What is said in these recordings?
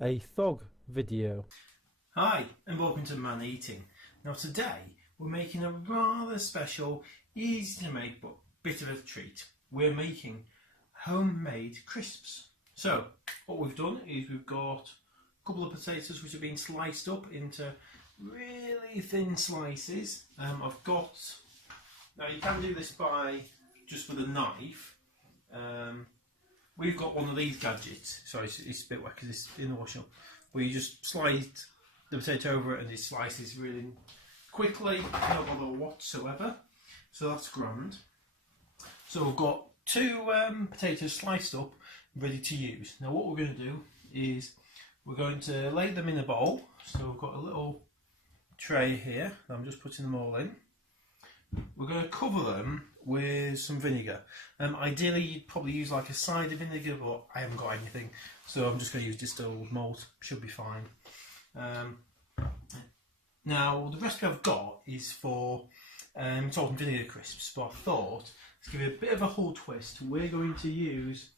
a thog video. Hi and welcome to Man Eating. Now today we're making a rather special, easy to make but bit of a treat. We're making homemade crisps. So what we've done is we've got a couple of potatoes which have been sliced up into really thin slices. Now you can do this by just with a knife. We've got one of these gadgets. Sorry, it's a bit wet because it's in the washer. Where you just slide the potato over it and it slices really quickly, no bother whatsoever. So that's grand. So we've got two potatoes sliced up, ready to use. Now what we're going to do is we're going to lay them in a bowl. So we've got a little tray here. I'm just putting them all in. We're going to cover them with some vinegar. Ideally you'd probably use like a cider vinegar, but I haven't got anything, so I'm just going to use distilled malt. Should be fine. Now the recipe I've got is for salt and vinegar crisps, but I thought to give it a bit of a whole twist, we're going to use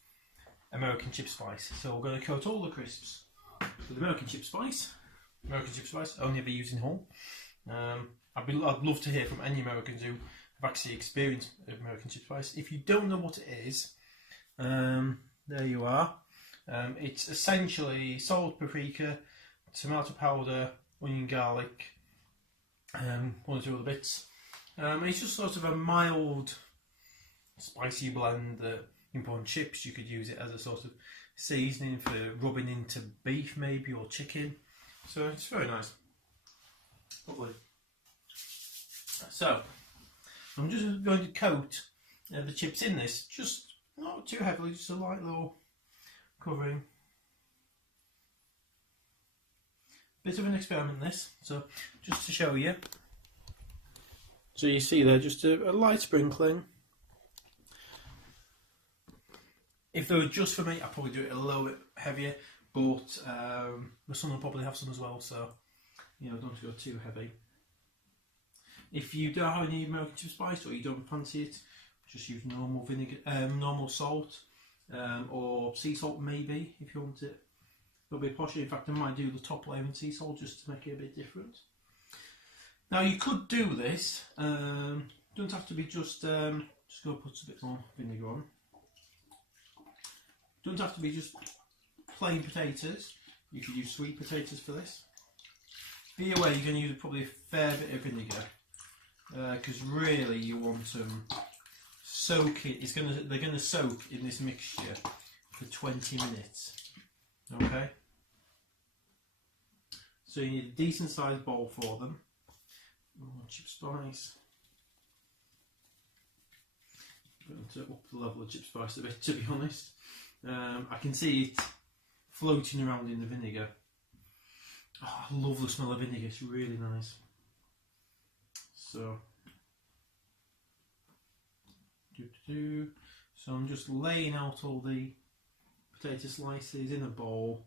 American chip spice. So we're going to coat all the crisps with American chip spice. American chip spice, only ever used in Hull. I'd love to hear from any Americans who have actually experienced American chip spice. If you don't know what it is, there you are. It's essentially salt, paprika, tomato powder, onion, garlic, one or two other bits. It's just sort of a mild, spicy blend that you can put on chips. You could use it as a sort of seasoning for rubbing into beef maybe or chicken. So it's very nice. Lovely. So I'm just going to coat the chips in this, just not too heavily, just a light little covering. Bit of an experiment this, so just to show you. So you see there, just a light sprinkling. If they were just for me, I'd probably do it a little bit heavier, but my son will probably have some as well, so you know, don't go too heavy. If you don't have any American chip spice or you don't fancy it, just use normal vinegar, normal salt, or sea salt maybe if you want it a little bit posher. In fact, I might do the top layer in sea salt just to make it a bit different. Now you could do this. Don't have to be just go put a bit more vinegar on. Don't have to be just plain potatoes. You could use sweet potatoes for this. Be aware you're going to use probably a fair bit of vinegar. Because really you want them soak it. They're going to soak in this mixture for 20 minutes. Okay. So you need a decent sized bowl for them. Chip spice. I'm going to up the level of chip spice a bit, to be honest. I can see it floating around in the vinegar. Oh, I love the smell of vinegar. It's really nice. So I'm just laying out all the potato slices in a bowl.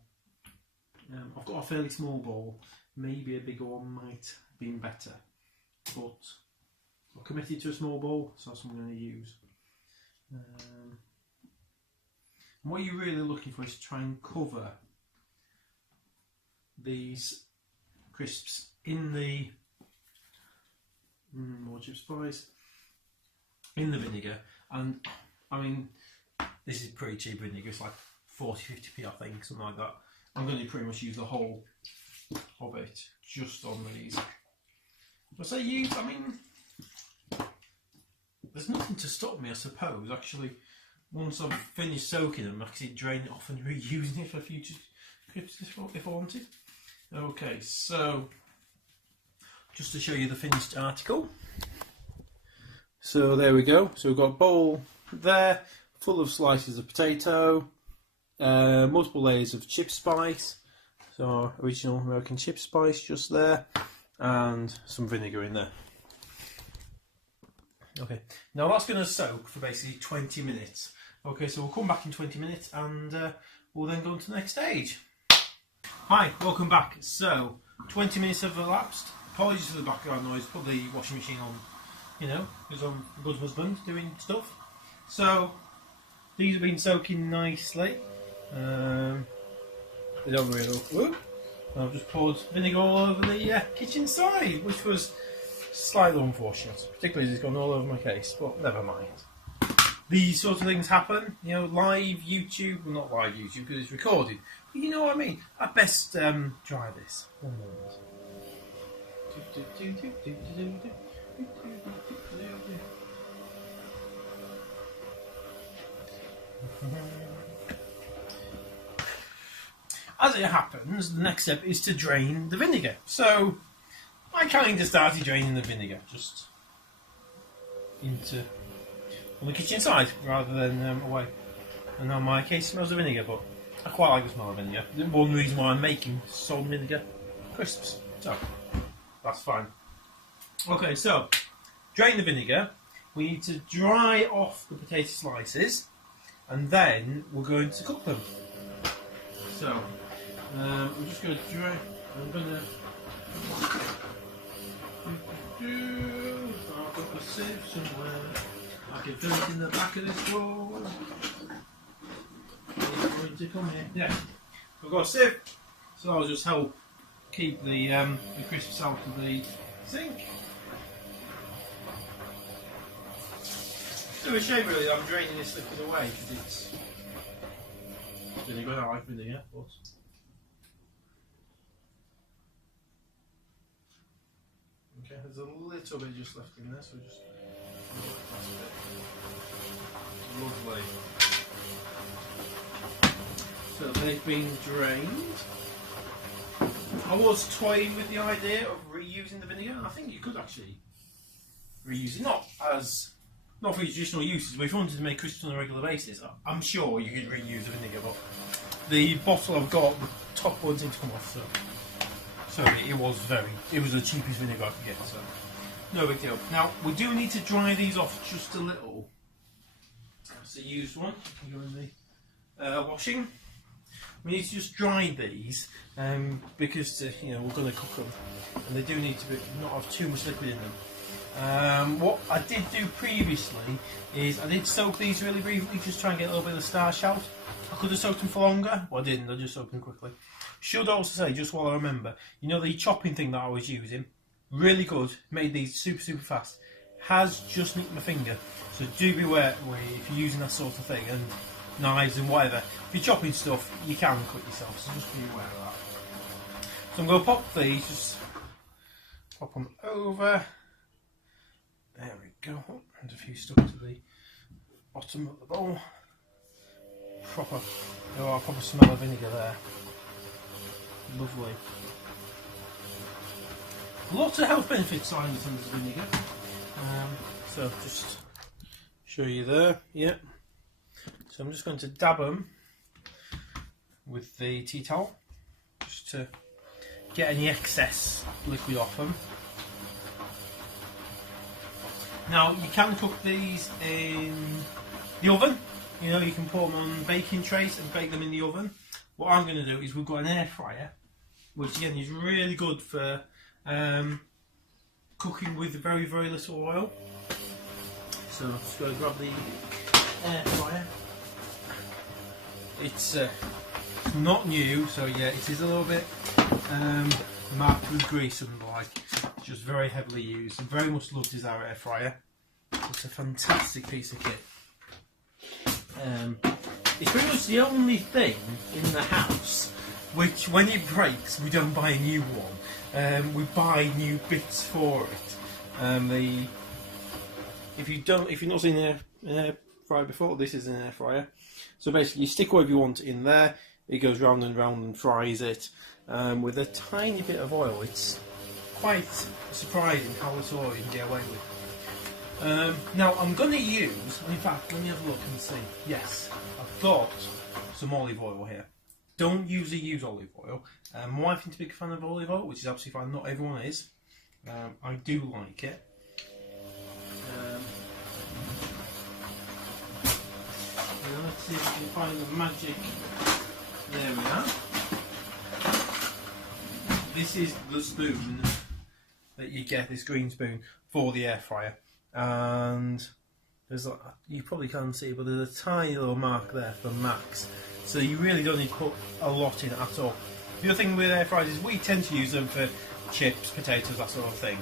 I've got a fairly small bowl, maybe a bigger one might have been better, but I'm committed to a small bowl, so that's what I'm going to use. And what you're really looking for is to try and cover these crisps in the more chip spice in the vinegar. And I mean, this is pretty cheap vinegar, it's like 40-50p I think, something like that. I'm going to pretty much use the whole of it just on these. I say use, I mean, there's nothing to stop me, I suppose. Actually, once I've finished soaking them, I can drain it off and reusing it for future crisps if I wanted. Okay, so just to show you the finished article. So there we go. So we've got a bowl there full of slices of potato, multiple layers of chip spice, so original American chip spice just there, and some vinegar in there. Okay, now that's going to soak for basically 20 minutes. Okay, so we'll come back in 20 minutes and we'll then go on to the next stage. Hi, welcome back. So 20 minutes have elapsed. Apologies for the background noise, put the washing machine on, you know, because I'm a good husband doing stuff. So these have been soaking nicely. they don't really look good. I've just poured vinegar all over the kitchen side, which was slightly unfortunate, particularly as it's gone all over my case, but never mind. These sort of things happen, you know, live YouTube, well, not live YouTube because it's recorded, but you know what I mean. I best try this. 1 moment. As it happens, the next step is to drain the vinegar. So I kind of started draining the vinegar just into on the kitchen side rather than away. And now my case smells of vinegar, but I quite like the smell of vinegar. One reason why I'm making salt and vinegar crisps. So that's fine. Okay, so drain the vinegar. We need to dry off the potato slices, and then we're going to cook them. So I'm just going to dry. I'm going to. So I've got a sieve somewhere. I can do it in the back of this bowl. It's going to come here. Yeah, I've got a sieve, so I'll just help keep the crisps out of the sink. It's a shame really that I'm draining this liquid away because it's vinegar. I like vinegar, but okay, there's a little bit just left in there, so just lovely. So they've been drained. I was toying with the idea of reusing the vinegar. I think you could actually reuse it, not for your traditional uses, but if you wanted to make crisps on a regular basis, I'm sure you could reuse the vinegar. But the bottle I've got, the top one seemed to come off, so it was the cheapest vinegar I could get, so no big deal. Now we do need to dry these off just a little. That's the used one. Go in the washing. We need to just dry these because we're going to cook them, and they do need to not have too much liquid in them. What I did do previously is I did soak these really briefly, just try and get a little bit of the starch out. I could have soaked them for longer, but I didn't. I just soaked them quickly. Should also say, just while I remember, you know the chopping thing that I was using, really good, made these super fast, has just nicked my finger. So do beware if you're using that sort of thing, and knives and whatever. If you're chopping stuff, you can cut yourself, so just be aware of that. So I'm going to pop these, just pop them over. There we go. And a few stuck to the bottom of the bowl. Proper smell of vinegar there. Lovely. Lots of health benefits on this vinegar. So just show you there. Yeah. So I'm just going to dab them with the tea towel just to get any excess liquid off them. Now you can cook these in the oven. You know, you can put them on baking trays and bake them in the oven. What I'm going to do is we've got an air fryer, which again is really good for cooking with very little oil. So I'm just going to grab the air fryer. It's not new, so yeah, it is a little bit marked with grease and the like. It's just very heavily used and very much loved is our air fryer. It's a fantastic piece of kit. It's pretty much the only thing in the house which, when it breaks, we don't buy a new one. We buy new bits for it. If you've not seen an air fryer before, this is an air fryer. So basically, you stick whatever you want in there. It goes round and round and fries it with a tiny bit of oil. It's quite surprising how little oil you can get away with. Now I'm going to use, in fact, let me have a look and see. Yes, I've got some olive oil here. Don't usually use olive oil. My wife isn't a big fan of olive oil, which is absolutely fine. Not everyone is. I do like it. Let's see if we can find the magic. There we are. This is the spoon that you get, this green spoon, for the air fryer. And there's, you probably can't see, but there's a tiny little mark there for max. so you really don't need to put a lot in at all. The other thing with air fryers is we tend to use them for chips, potatoes, that sort of thing.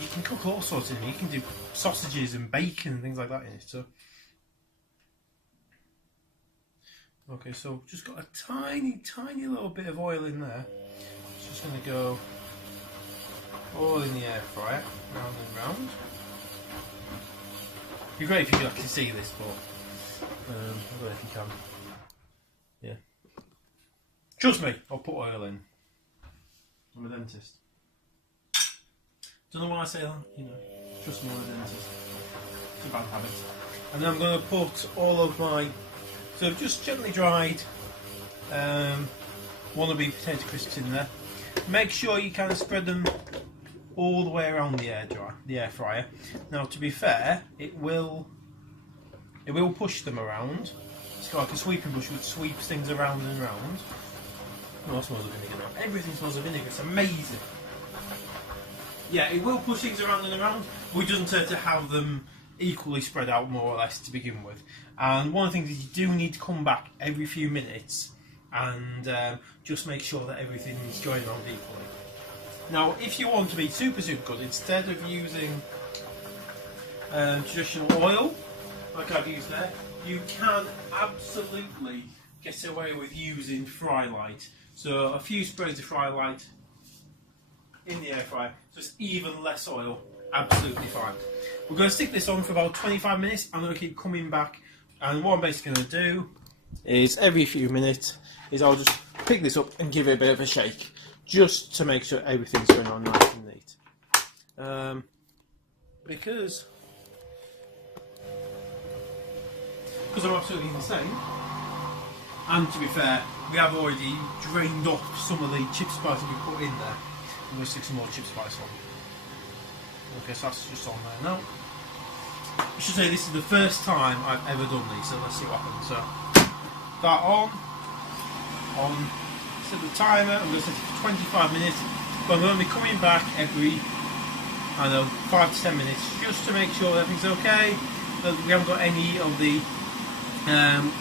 You can cook all sorts in it. You can do sausages and bacon and things like that in it. So, okay, so just got a tiny little bit of oil in there. It's just going to go all in the air fryer, round and round. It'd be great if you could actually see this, but I don't know if you can. Yeah. Trust me, I'll put oil in. I'm a dentist. Don't know why I say that, you know. Trust me, I'm a dentist. It's a bad habit. And then I'm going to put all of my sort of just gently dried wannabe potato crisps in there. Make sure you kind of spread them all the way around the air fryer. Now, to be fair, it will push them around. It's like a sweeping brush which sweeps things around and around. Oh, it smells of vinegar now. Everything smells of vinegar. It's amazing. Yeah, it will push things around and around, but it doesn't hurt to have them equally spread out more or less to begin with. And one of the things is you do need to come back every few minutes and just make sure that everything's going around equally. Now, if you want to be super good, instead of using traditional oil, like I've used there, you can absolutely get away with using fry light. So a few sprays of fry light in the air fryer, just even less oil, absolutely fine. We're going to stick this on for about 25 minutes. I'm going to keep coming back, and what I'm basically going to do is every few minutes I'll just pick this up and give it a bit of a shake, just to make sure everything's going on nice and neat. Because I'm absolutely insane, and to be fair, we have already drained off some of the chip spice that we put in there. I'm going to stick some more chip spice on. Okay, so that's just on there now. I should say this is the first time I've ever done these, so let's see what happens. So, that on, set the timer, I'm going to set it for 25 minutes, but I'm going to be coming back every, I don't know, 5 to 10 minutes, just to make sure that everything's okay, that we haven't got any of the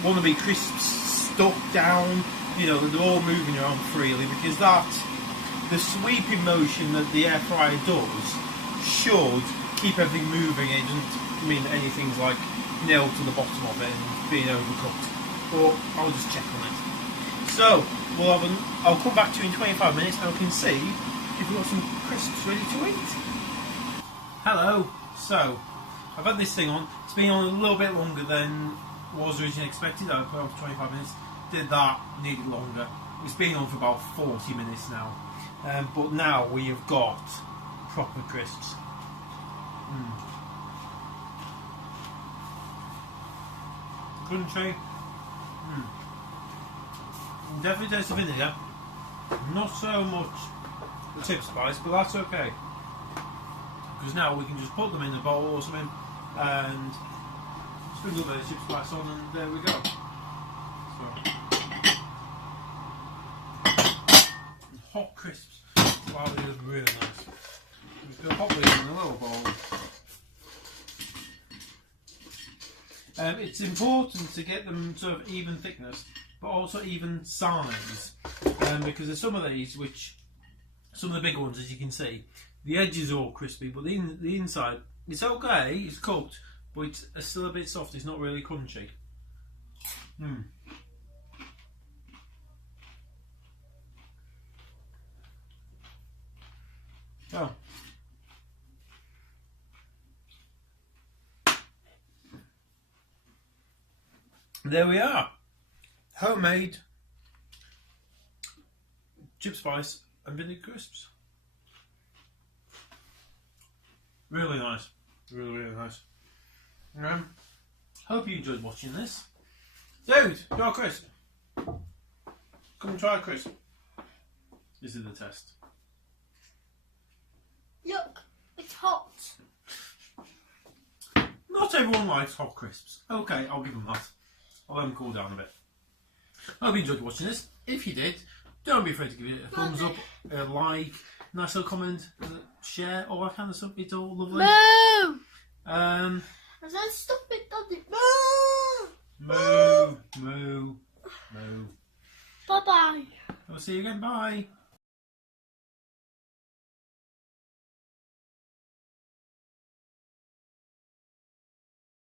wannabe crisps stuck down, you know, that they're all moving around freely, because the sweeping motion that the air fryer does should keep everything moving. It doesn't mean that anything's like nailed to the bottom of it and being overcooked. But I'll just check on it. So I'll come back to you in 25 minutes and I can see if we've got some crisps ready to eat. Hello. So I've had this thing on. It's been on a little bit longer than was originally expected. I put it on for 25 minutes. Did that, needed longer. It's been on for about 40 minutes now. But now we have got proper crisps. Crunchy. Definitely taste the vinegar. Not so much the chip spice, but that's okay. Because now we can just put them in a bowl or something and sprinkle a bit of chip spice on, and there we go. So, hot crisps. Wow, they look really nice. Just go pop these in a little bowl. It's important to get them sort of even thickness, but also even size, because there's some of these some of the big ones, as you can see, the edges are all crispy, but the inside, it's okay, it's cooked, but it's still a bit soft. It's not really crunchy. Oh. There we are. Homemade chip spice and vinegar crisps. Really nice. Really nice. Hope you enjoyed watching this. Dude, try a crisp. Come and try a crisp. This is the test. Look, it's hot. Not everyone likes hot crisps. Okay, I'll give them that. I'll let them cool down a bit. Hope you enjoyed watching this. If you did, don't be afraid to give it a thumbs up, a like, nice little comment, share, all that kind of stuff. It's all lovely. Moo! Um, Is that stupid, doesn't it? moo, Moo! moo, No. Bye bye. I'll see you again. Bye.